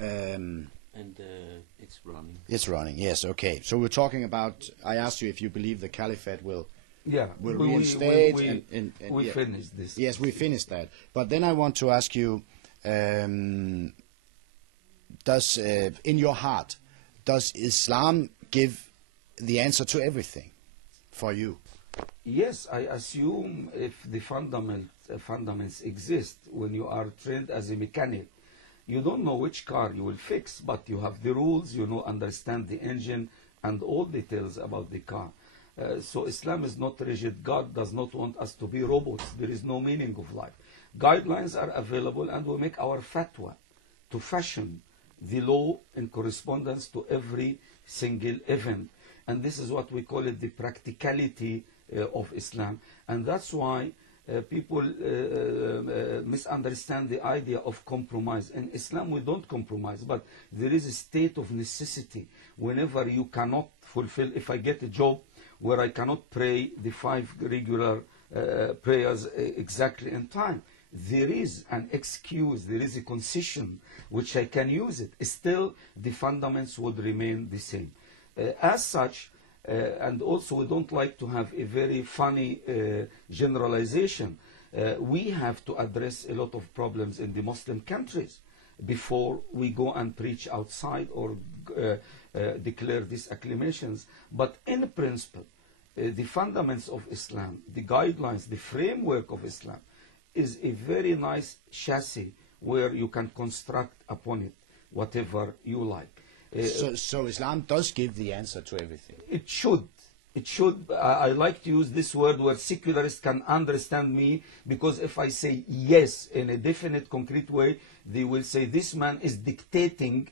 It's running. It's running, yes, okay. So we're talking about, I asked you if you believe the caliphate will reinstate. We finished this. Yes, we finished that. But then I want to ask you, does, in your heart, does Islam give the answer to everything for you? Yes, I assume if the fundamentals exist, when you are trained as a mechanic, you don't know which car you will fix, but you have the rules, you know, understand the engine and all details about the car. So Islam is not rigid. God does not want us to be robots. There is no meaning of life. Guidelines are available, and we make our fatwa to fashion the law in correspondence to every single event. And this is what we call it the practicality of Islam. And that's why people misunderstand the idea of compromise. In Islam, we don't compromise, but there is a state of necessity. Whenever you cannot fulfill, if I get a job where I cannot pray the 5 regular prayers exactly in time, there is an excuse, there is a concession which I can use it. Still, the fundamentals would remain the same. As such, and also we don't like to have a very funny generalization. We have to address a lot of problems in the Muslim countries before we go and preach outside or declare these acclamations. But in principle, the fundamentals of Islam, the guidelines, the framework of Islam is a very nice chassis where you can construct upon it whatever you like. So Islam does give the answer to everything. It should. It should. I like to use this word where secularists can understand me, because if I say yes in a definite, concrete way, they will say this man is dictating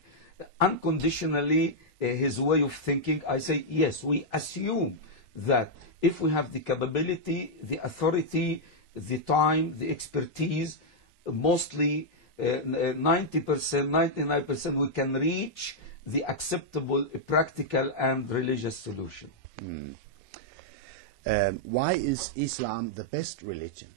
unconditionally his way of thinking. I say yes, we assume that if we have the capability, the authority, the time, the expertise, mostly 90%, 99%, we can reach the acceptable, practical and religious solution. Why is Islam the best religion?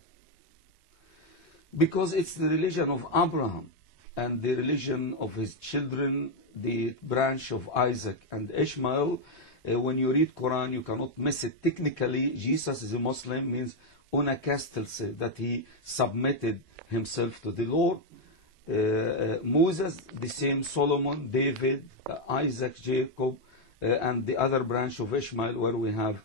Because it's the religion of Abraham and the religion of his children, the branch of Isaac and Ishmael. When you read Quran, you cannot miss it. Technically, Jesus is a Muslim, means unakastelse, that he submitted himself to the Lord. Moses, the same, Solomon, David, Isaac, Jacob, and the other branch of Ishmael where we have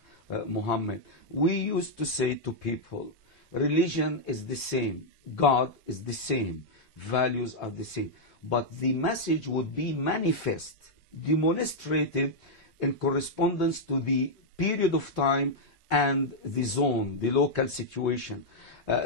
Muhammad. We used to say to people, religion is the same, God is the same, values are the same, but the message would be manifest, demonstrated in correspondence to the period of time and the zone, the local situation.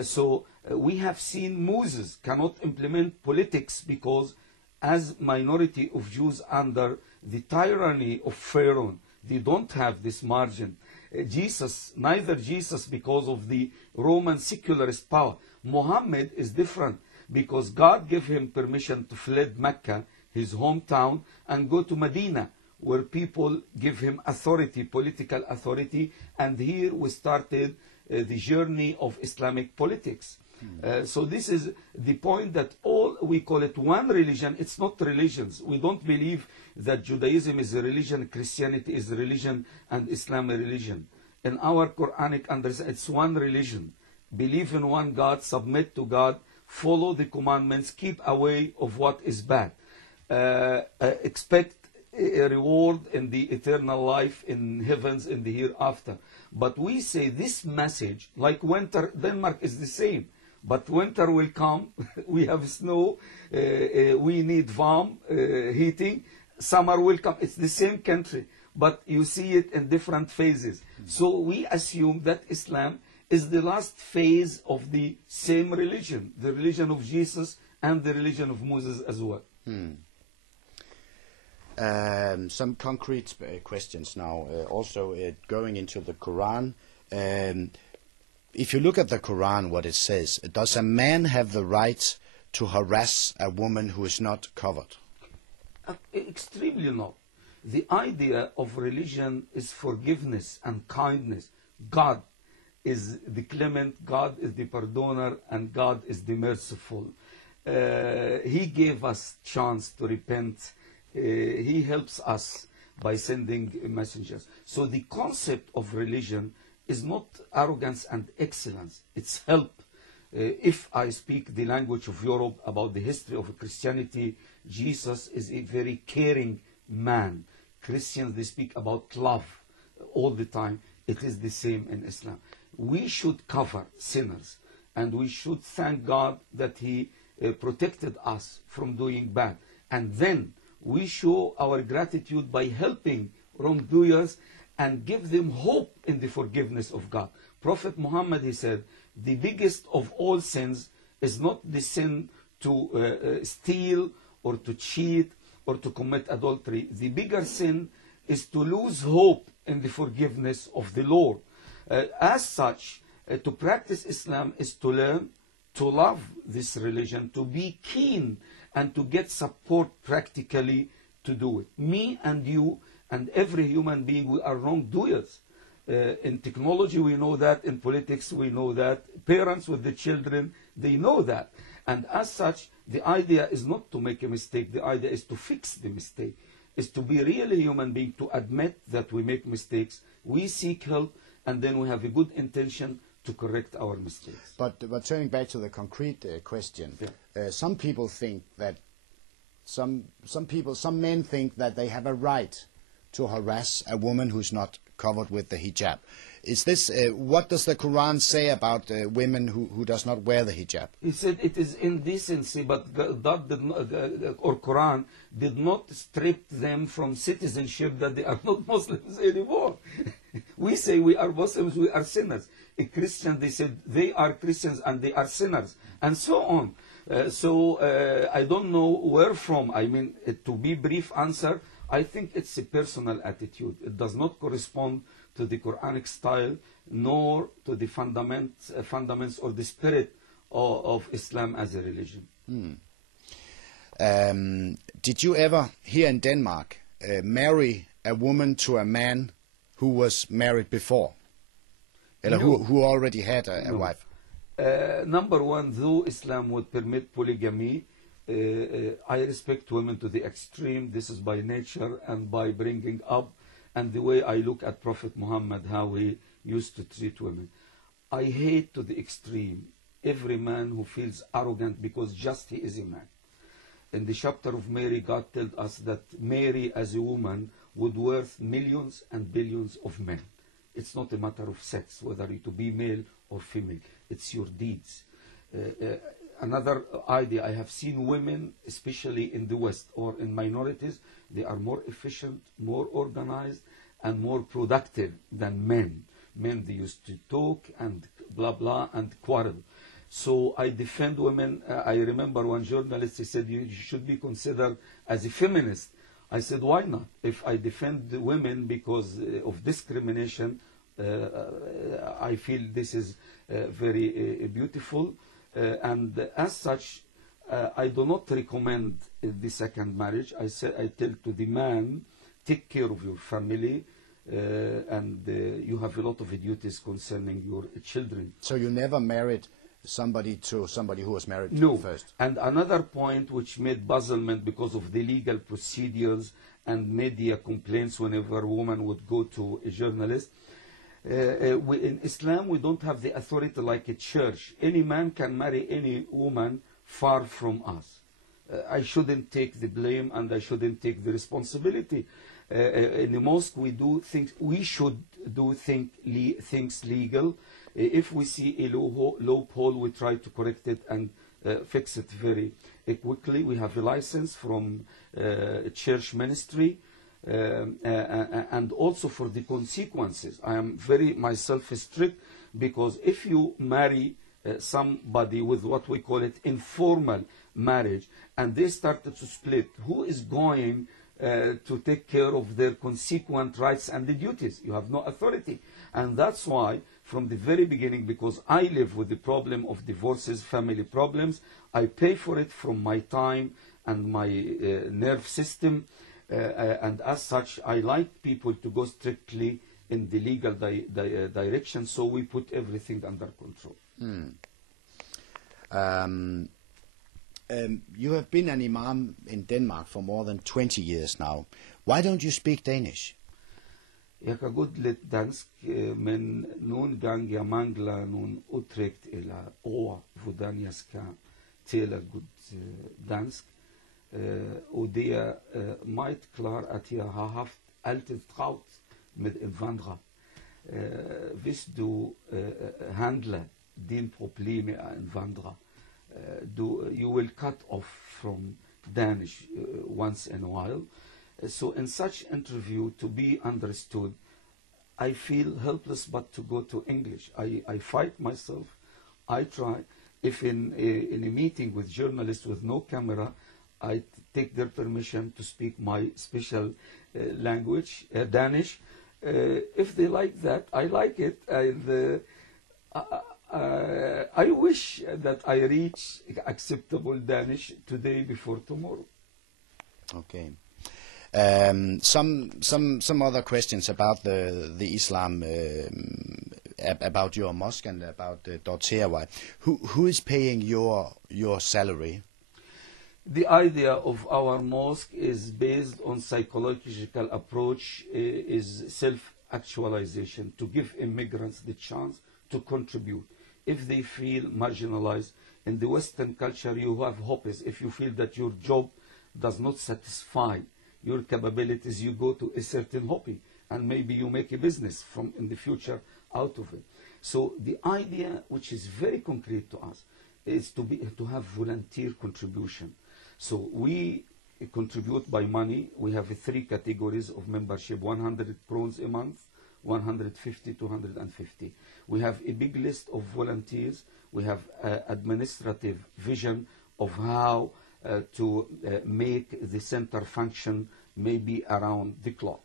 So we have seen Moses cannot implement politics because as minority of Jews under the tyranny of Pharaoh, they don't have this margin. Neither Jesus because of the Roman secularist power. Muhammad is different because God gave him permission to flee Mecca, his hometown, and go to Medina, where people give him authority, political authority, and here we started the journey of Islamic politics. So this is the point that all, we call it one religion. It's not religions. We don't believe that Judaism is a religion, Christianity is a religion, and Islam a religion. In our Quranic understanding, it's one religion. Believe in one God, submit to God, follow the commandments, keep away of what is bad. Expect a reward in the eternal life in heavens in the hereafter. But we say this message, like winter, Denmark is the same. But winter will come, we have snow, we need warm heating. Summer will come, it's the same country, but you see it in different phases. So we assume that Islam is the last phase of the same religion, the religion of Jesus and the religion of Moses as well. Some concrete questions now, also going into the Quran. If you look at the Quran, what it says, does a man have the right to harass a woman who is not covered? Extremely not. The idea of religion is forgiveness and kindness. God is the clement, God is the pardoner, and God is the merciful. He gave us chance to repent. He helps us by sending messengers. So the concept of religion is not arrogance and excellence. It's help. If I speak the language of Europe about the history of Christianity, Jesus is a very caring man. Christians, they speak about love all the time. It is the same in Islam. We should cover sinners, and we should thank God that He protected us from doing bad. And then we show our gratitude by helping wrongdoers and give them hope in the forgiveness of God. Prophet Muhammad, he said, the biggest of all sins is not the sin to steal or to cheat or to commit adultery. The bigger sin is to lose hope in the forgiveness of the Lord. As such, to practice Islam is to learn to love this religion, to be keen and to get support practically to do it. Me and you and every human being, we are wrongdoers. In technology, we know that. In politics, we know that. Parents with the children, they know that. And as such, the idea is not to make a mistake. The idea is to fix the mistake, is to be really a human being, to admit that we make mistakes. We seek help, and then we have a good intention to correct our mistakes. But turning back to the concrete question, some people think that some men think that they have a right to harass a woman who's not covered with the hijab. Is this what does the Quran say about women who does not wear the hijab? He said it is indecency, but God did not, or Quran did not strip them from citizenship, that they are not Muslims anymore. We say we are Muslims, we are sinners. A Christian, they said they are Christians and they are sinners, and so on. I don't know where from. I mean, to be brief answer, I think it's a personal attitude. It does not correspond to the Quranic style, nor to the fundaments or the spirit of Islam as a religion. Did you ever, here in Denmark, marry a woman to a man who was married before? No. Who already had a wife? Number one, though Islam would permit polygamy, I respect women to the extreme. This is by nature and by bringing up, and the way I look at Prophet Muhammad, how he used to treat women. I hate to the extreme every man who feels arrogant because just he is a man. In the chapter of Mary, God told us that Mary as a woman would worth millions and billions of men. It's not a matter of sex, whether you to be male or female. It's your deeds. Another idea, I have seen women, especially in the West or in minorities, they are more efficient, more organized, and more productive than men. Men, they used to talk and blah, blah, and quarrel. So I defend women. I remember one journalist, he said, you should be considered as a feminist. I said, why not? If I defend the women because of discrimination, I feel this is very beautiful. And as such, I do not recommend the second marriage. I tell to the man, take care of your family, and you have a lot of duties concerning your children. So you never married somebody who was married no. first? And another point which made puzzlement because of the legal procedures and media complaints whenever a woman would go to a journalist, in Islam, we don't have the authority like a church. Any man can marry any woman far from us. I shouldn't take the blame and I shouldn't take the responsibility. In the mosque, we should do things legal. If we see a loophole, we try to correct it and fix it very quickly. We have a license from church ministry. And also for the consequences. I am very myself strict, because if you marry somebody with what we call it informal marriage and they started to split, who is going to take care of their consequent rights and the duties? You have no authority. And that's why from the very beginning, because I live with the problem of divorces, family problems, I pay for it from my time and my nerve system. And as such, I like people to go strictly in the legal direction, so we put everything under control. You have been an imam in Denmark for more than 20 years now. Why don't you speak Danish? Jeg kan godt lidt dansk, men nogle gange jeg mangler nogle udtryk eller ord, hvordan jeg skal tale godt dansk. Og det er meget klart, at jeg har haft altid travlt med indvandrere. Hvis du handler dine problemer af indvandrere, you will cut off from Danish once in a while. So in such interview, to be understood, I feel helpless but to go to English. I fight myself. I try. If in a meeting with journalists with no camera, I take their permission to speak my special language, Danish. If they like that, I like it. And I wish that I reach acceptable Danish today before tomorrow. Okay. Some other questions about the Islam, about your mosque and about Dorteerwey. Who is paying your salary? The idea of our mosque is based on psychological approach, is self-actualization, to give immigrants the chance to contribute. If they feel marginalized, in the Western culture you have hopes. If you feel that your job does not satisfy your capabilities, you go to a certain hobby, and maybe you make a business from in the future out of it. So the idea, which is very concrete to us, is to have volunteer contribution. So we contribute by money. We have 3 categories of membership: 100 crowns a month, 150, 250. We have a big list of volunteers. We have administrative vision of how to make the center function maybe around the clock.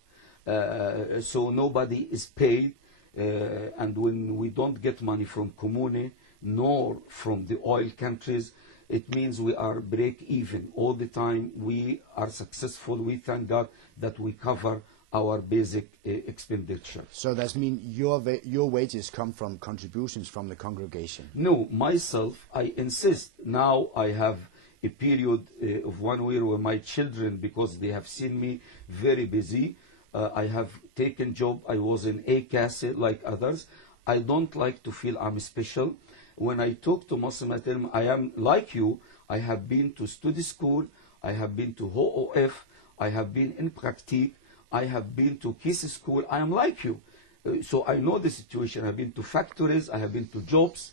So nobody is paid, and when we don't get money from Commune nor from the oil countries, it means we are break even all the time. We are successful. We thank God that we cover our basic expenditure. So that means your wages come from contributions from the congregation? No, myself, I insist. Now I have a period of 1 year where my children, because they have seen me very busy, I have taken job. I was in a castle like others. I don't like to feel I'm special. When I talk to Muslim, I tell them I am like you. I have been to study school. I have been to WAKF. I have been in Practic. I have been to Kiss school. I am like you. So I know the situation. I've been to factories. I have been to jobs.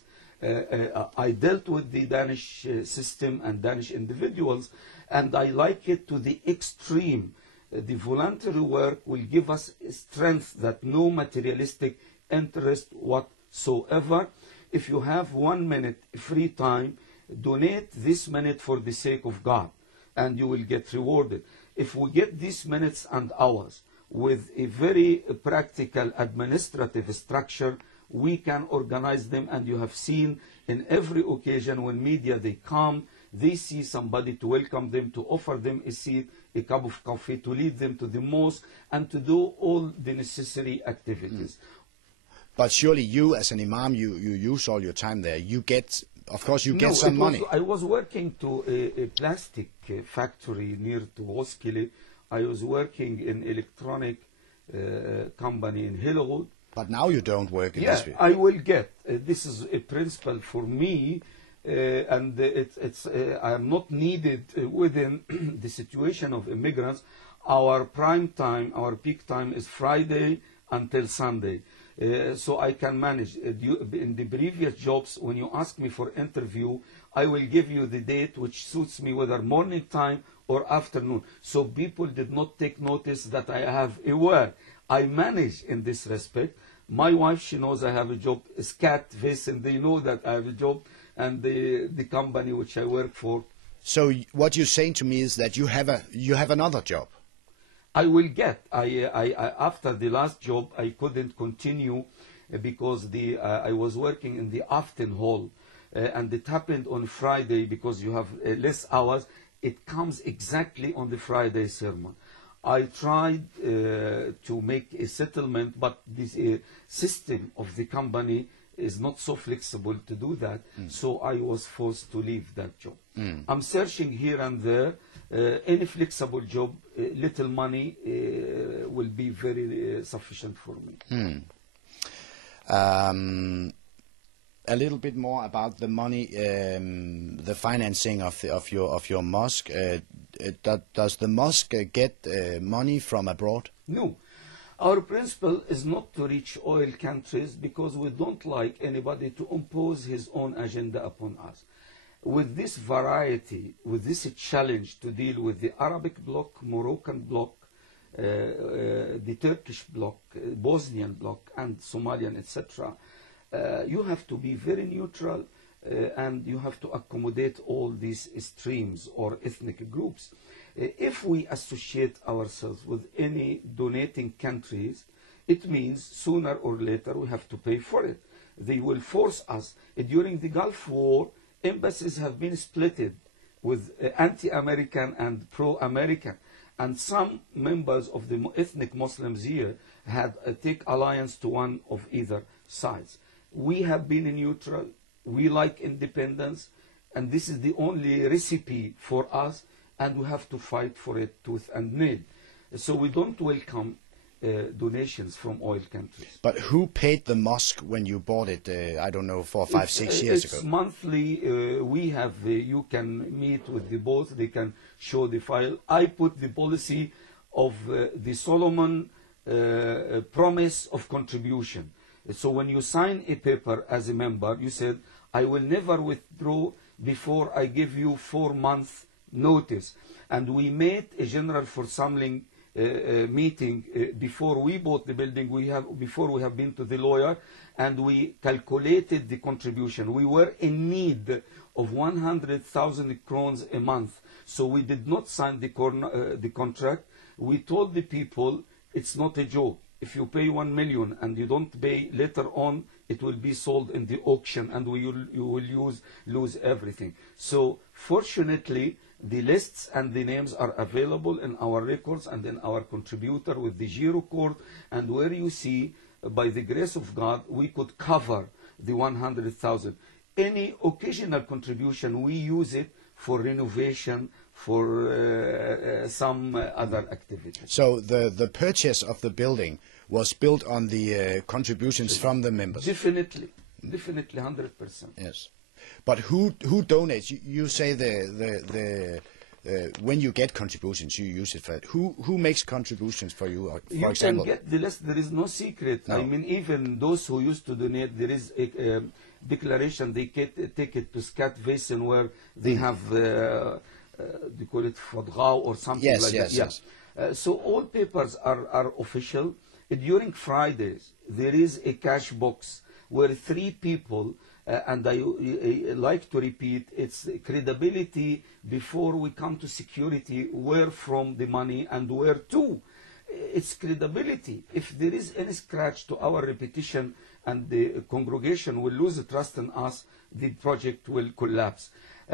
I dealt with the Danish system and Danish individuals, and I like it to the extreme. The voluntary work will give us strength that no materialistic interest whatsoever. If you have 1 minute free time, donate this minute for the sake of God, and you will get rewarded. If we get these minutes and hours with a very practical administrative structure, we can organize them. And you have seen in every occasion when media, they come, they see somebody to welcome them, to offer them a seat, a cup of coffee, to lead them to the mosque, and to do all the necessary activities. But surely you, as an imam, you use all your time there. You get, of course, you get some money. I was working to a plastic factory near to Roskilde. I was working in electronic company in Hillerud. But now you don't work in this way. I will get. This is a principle for me, and I am not needed within the situation of immigrants. Our prime time, our peak time is Friday until Sunday. So I can manage. In the previous jobs, when you ask me for interview, I will give you the date which suits me, whether morning time or afternoon. So people did not take notice that I have a work. I manage in this respect. My wife, she knows I have a job. Scat, Avisen, they know that I have a job, and the company which I work for. So what you're saying to me is that you have another job. I will get. After the last job, I couldn't continue because I was working in the Afton Hall, and it happened on Friday because you have less hours. It comes exactly on the Friday sermon. I tried to make a settlement, but this system of the company is not so flexible to do that, so I was forced to leave that job. I'm searching here and there. Any flexible job, little money will be very sufficient for me. A little bit more about the money, the financing of your mosque. Does the mosque get money from abroad? No. Our principle is not to reach oil countries because we don't like anybody to impose his own agenda upon us. With this variety, with this challenge to deal with the Arabic bloc, Moroccan bloc, the Turkish bloc, Bosnian bloc, and Somalian, etc., you have to be very neutral and you have to accommodate all these streams or ethnic groups. If we associate ourselves with any donating countries, it means sooner or later we have to pay for it. They will force us. During the Gulf War, embassies have been splitted with anti-American and pro-American. And some members of the ethnic Muslims here had take alliance to one of either sides. We have been neutral. We like independence. And this is the only recipe for us. And we have to fight for it tooth and nail. So we don't welcome donations from oil countries. But who paid the mosque when you bought it, I don't know, 4, 5, 6 years ago? It's monthly. We have, you can meet with the both. They can show the file. I put the policy of the Solomon promise of contribution. So when you sign a paper as a member, you said, I will never withdraw before I give you 4 months notice. And we made a general assembly meeting before we bought the building. Before we have been to the lawyer, and we calculated the contribution. We were in need of 100,000 crowns a month, so we did not sign the contract. We told the people it's not a joke. If you pay 1 million and you don't pay later on, it will be sold in the auction, and you will lose everything. So fortunately, the lists and the names are available in our records and in our contributor with the Giro code, and where you see, by the grace of God, we could cover the 100,000. Any occasional contribution, we use it for renovation, for some other activities. So the purchase of the building was built on the contributions from the members? Definitely, 100%. Yes. But who donates? You say when you get contributions, you use it for it. Who makes contributions for you? For example, can get the list. There is no secret. No. I mean, even those who used to donate, there is a declaration. They take it to Scat Vason, where they have they call it fadgha or something like that. Yes. So all papers are official. During Fridays, there is a cash box where 3 people. And I like to repeat, it's credibility before we come to security, where from the money and where to. It's credibility. If there is any scratch to our reputation and the congregation will lose trust in us, the project will collapse.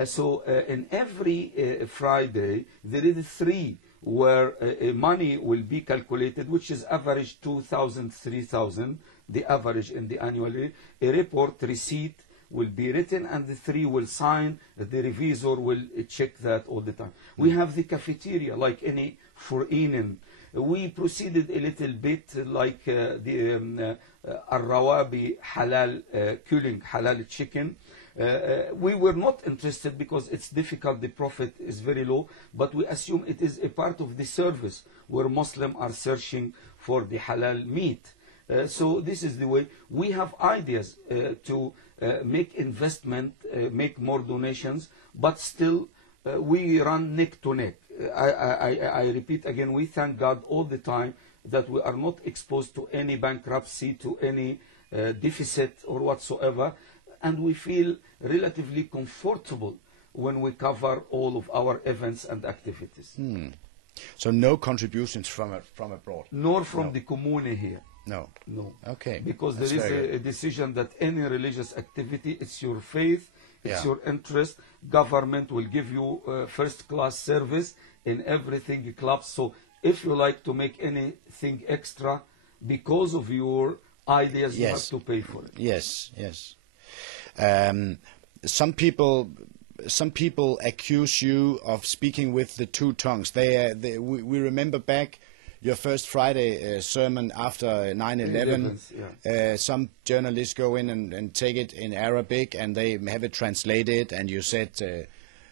So in every Friday, there is 3 where money will be calculated, which is average 2,000, 3,000, the average in the annual report. Receipt will be written, and the 3 will sign. The revisor will check that all the time. We have the cafeteria like any foreign. We proceeded a little bit like the Al-Rawabi halal killing, halal chicken. We were not interested because it's difficult, the profit is very low, but we assume it is a part of the service where Muslims are searching for the halal meat. So this is the way. We have ideas to make investment, make more donations, but still we run neck to neck. I repeat again, we thank God all the time that we are not exposed to any bankruptcy, to any deficit or whatsoever, and we feel relatively comfortable when we cover all of our events and activities. So no contributions from abroad? Nor from the commune here. No. Okay. Because there is a decision that any religious activity, it's your faith, it's your interest. Government will give you first-class service in everything clubs. So if you like to make anything extra because of your ideas, you have Yes. to pay for it. Yes, yes. Some people accuse you of speaking with the two tongues. We remember back your first Friday sermon after 9/11. Yeah. Some journalists go in and take it in Arabic, and they have it translated, and you said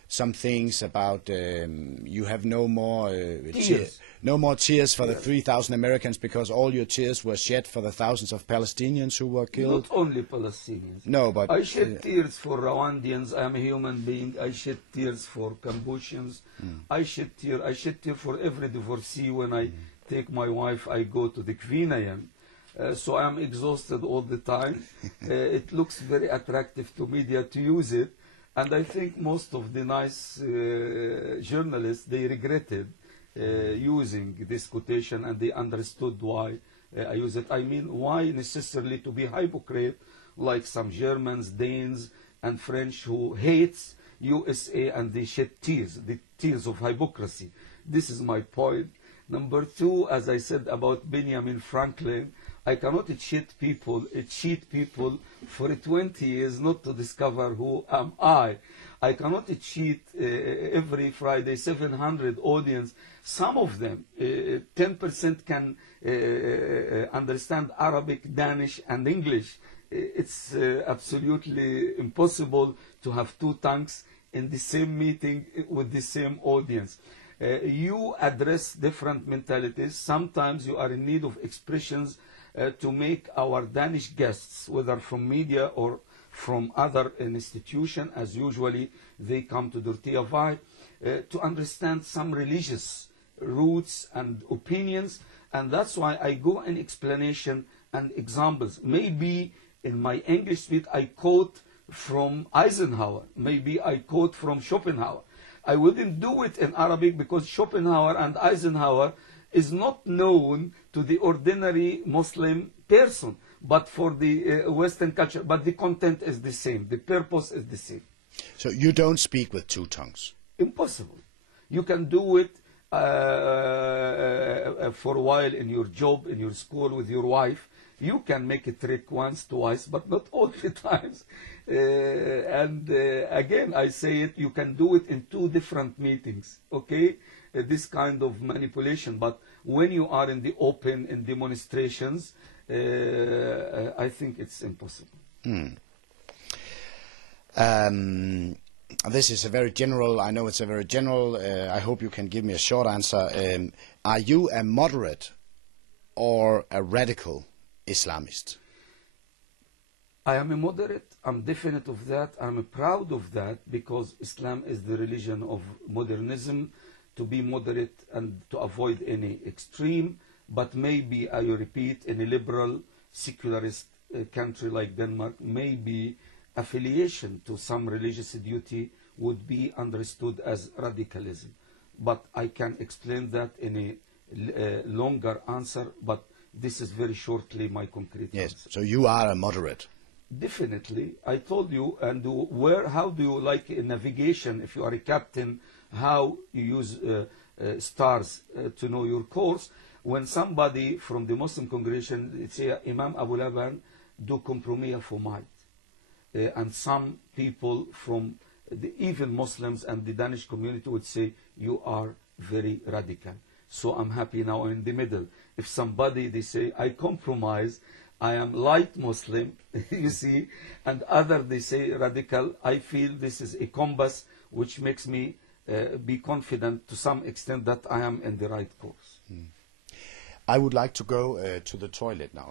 some things about you have no more Tears. no more tears for the 3,000 Americans because all your tears were shed for the thousands of Palestinians who were killed. Not only Palestinians. No, but I shed tears for Rwandians. I am a human being. I shed tears for Cambodians. I shed tears for every divorcee. When I take my wife, I go to the kvinder. So I am exhausted all the time. It looks very attractive to media to use it. And I think most of the nice journalists, they regretted using this quotation, and they understood why I use it. I mean, why necessarily to be hypocrite like some Germans, Danes, and French who hates USA and they shed tears, the tears of hypocrisy. This is my point. Number two, as I said about Benjamin Franklin, I cannot cheat people for 20 years not to discover who am I. I cannot cheat every Friday 700 audience. Some of them, 10% can understand Arabic, Danish, and English. It's absolutely impossible to have two tongues in the same meeting with the same audience. You address different mentalities. Sometimes you are in need of expressions to make our Danish guests, whether from media or from other institutions, as usually they come to Dortia Vai, to understand some religious roots and opinions. And that's why I go in explanation and examples. Maybe in my English speech I quote from Eisenhower. Maybe I quote from Schopenhauer. I wouldn't do it in Arabic because Schopenhauer and Eisenhower is not known to the ordinary Muslim person, but for the Western culture. But the content is the same. The purpose is the same. So you don't speak with two tongues? Impossible. You can do it for a while in your job, in your school, with your wife. You can make a trick once, twice, but not all the times. Again, I say it, you can do it in two different meetings, okay? This kind of manipulation. But when you are in the open, in demonstrations, I think it's impossible. This is a very general, I know it's a very general, I hope you can give me a short answer. Are you a moderate or a radical Islamist? I am a moderate. I'm definite of that. I'm proud of that because Islam is the religion of modernism, to be moderate and to avoid any extreme. But maybe, I repeat, in a liberal, secularist country like Denmark, maybe affiliation to some religious duty would be understood as radicalism. But I can explain that in a longer answer, but this is very shortly my concrete answer. So you are a moderate? Definitely. I told you. And how do you like navigation? If you are a captain, how you use stars to know your course? When somebody from the Muslim congregation say, Imam Abu-Laban, do compromise for might. And some people from even Muslims and the Danish community would say, you are very radical. So I'm happy now in the middle. If somebody, they say, I compromise, I am light Muslim, you see, and other they say radical, I feel this is a compass which makes me be confident to some extent that I am in the right course. I would like to go to the toilet now.